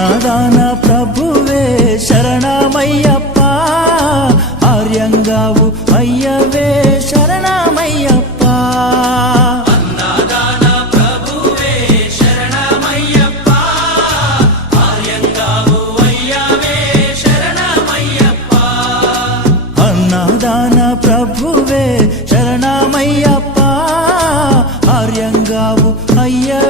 అన్నదాన ప్రభువే శరణమయ్యప్ప ఆర్యంగావు అయ్యవే శరణమయ్యప్ప. అన్నదాన ప్రభువే శరణమయ్యప్ప ఆర్యంగావు అయ్యవే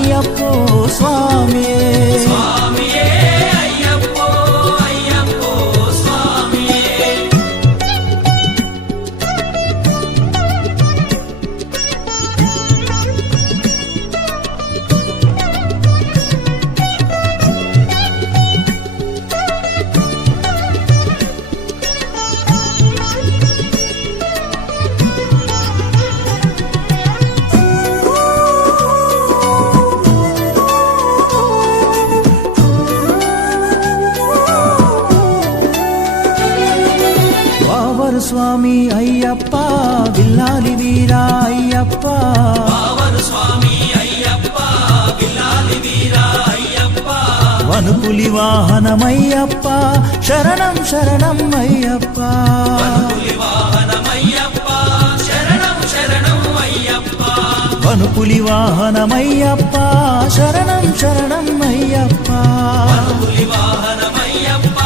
అయ్యప్పో అయ్యప్పో స్వామియే బావరు స్వామి అయ్యప్ప విల్లాలి వీరా అయ్యప్ప. వనుపులి వాహనమయ్యప్ప శరణం శరణం అయ్యప్ప. వనుపులి వాహనమయ్యప్ప శరణం శరణం అయ్యప్ప. స్వామియే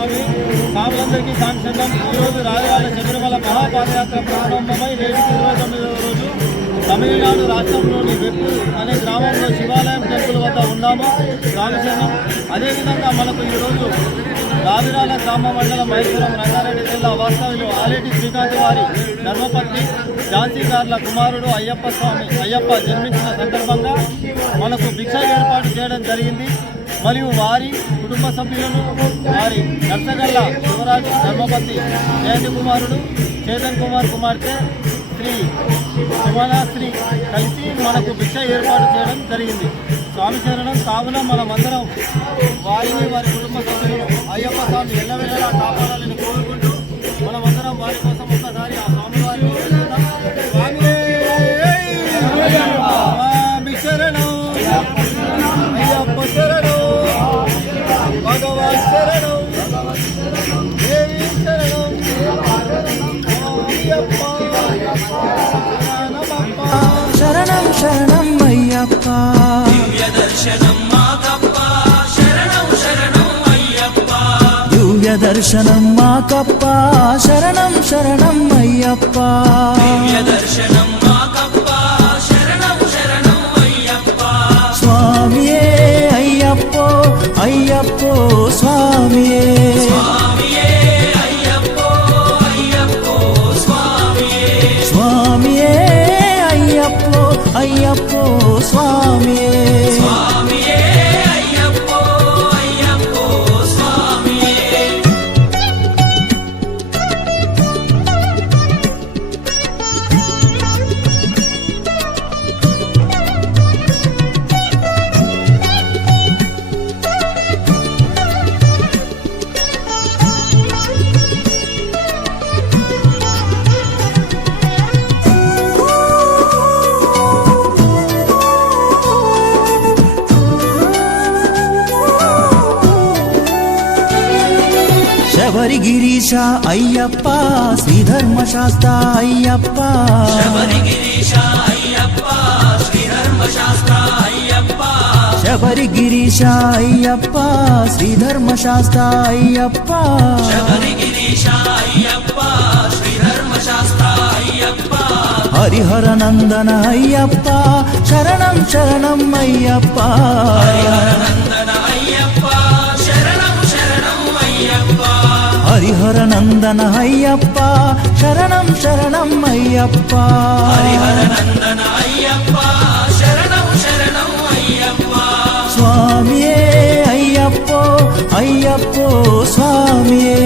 స్వామి శరణం స్వామి స్వాములందరికీ స్వామి ఈరోజు రాజవాడ శబరిమల మహాపాదయాత్ర ప్రారంభమై నేటికి ఇరవై తొమ్మిదవ రోజు తమిళనాడు రాష్ట్రంలోని వెప్పు అనే గ్రామంలో శివాలయం టెంపుల్ వద్ద ఉన్నాము. స్వామి అదేవిధంగా మనకు ఈరోజు రావిరాల గ్రామ మండలం మహేశ్వరం రంగారెడ్డి జిల్లా వాస్తవ్యులు ఆలేటి శ్రీకాంత్ వారి ధర్మపత్ని ఝాన్సీగార్ల కుమారుడు అయ్యప్ప స్వామి అయ్యప్ప జన్మించిన సందర్భంగా మనకు భిక్ష ఏర్పాటు చేయడం జరిగింది. మరియు వారి కుటుంబ సభ్యులను వారి నర్సగల్ల శివరాజు ధర్మపతి జయంతి కుమారుడు చేతన్ కుమార్ కుమార్తె శ్రీ శివనాశ్రీ కలిసి మనకు భిక్ష ఏర్పాటు చేయడం జరిగింది. స్వామి శరణం కావున మనమందరం వారిని వారి శరణం శరణం అయ్యప్ప. దివ్య దర్శనం మాకప్ప శరణం శరణం అయ్యప్ప. స్వామియే ಶಬರಿಗಿರೀಶ ಅಯ್ಯಪ್ಪ ಶ್ರೀಧರ್ಮಶಾಸ್ತ್ರ ಅಯ್ಯಪ್ಪ ಶಬರಿಗಿರೀಶ ಅಯ್ಯಪ್ಪ ಶ್ರೀಧರ್ಮಶಾಸ್ತ್ರ ಅಯ್ಯಪ್ಪ ಶಬರಿಗಿರೀಶ ಅಯ್ಯಪ್ಪ ಶ್ರೀಧರ್ಮಶಾಸ್ತ್ರ ಅಯ್ಯಪ್ಪ ಶಬರಿಗಿರೀಶ ಅಯ್ಯಪ್ಪ ಶ್ರೀಧರ್ಮಶಾಸ್ತ್ರ ಅಯ್ಯಪ್ಪ ಹರಿಹರ ನಂದನ ಅಯ್ಯಪ್ಪ ಶರಣಂ ಶರಣಂ ಅಯ್ಯಪ್ಪ நந்தன ஐயப்பா. சரணம் சரணம் ஐயப்பா. நந்தன ஐயப்பா சரணம் ஐயப்பா சுவாமியே ஐயப்போ ஐயப்போ சுவாமியே.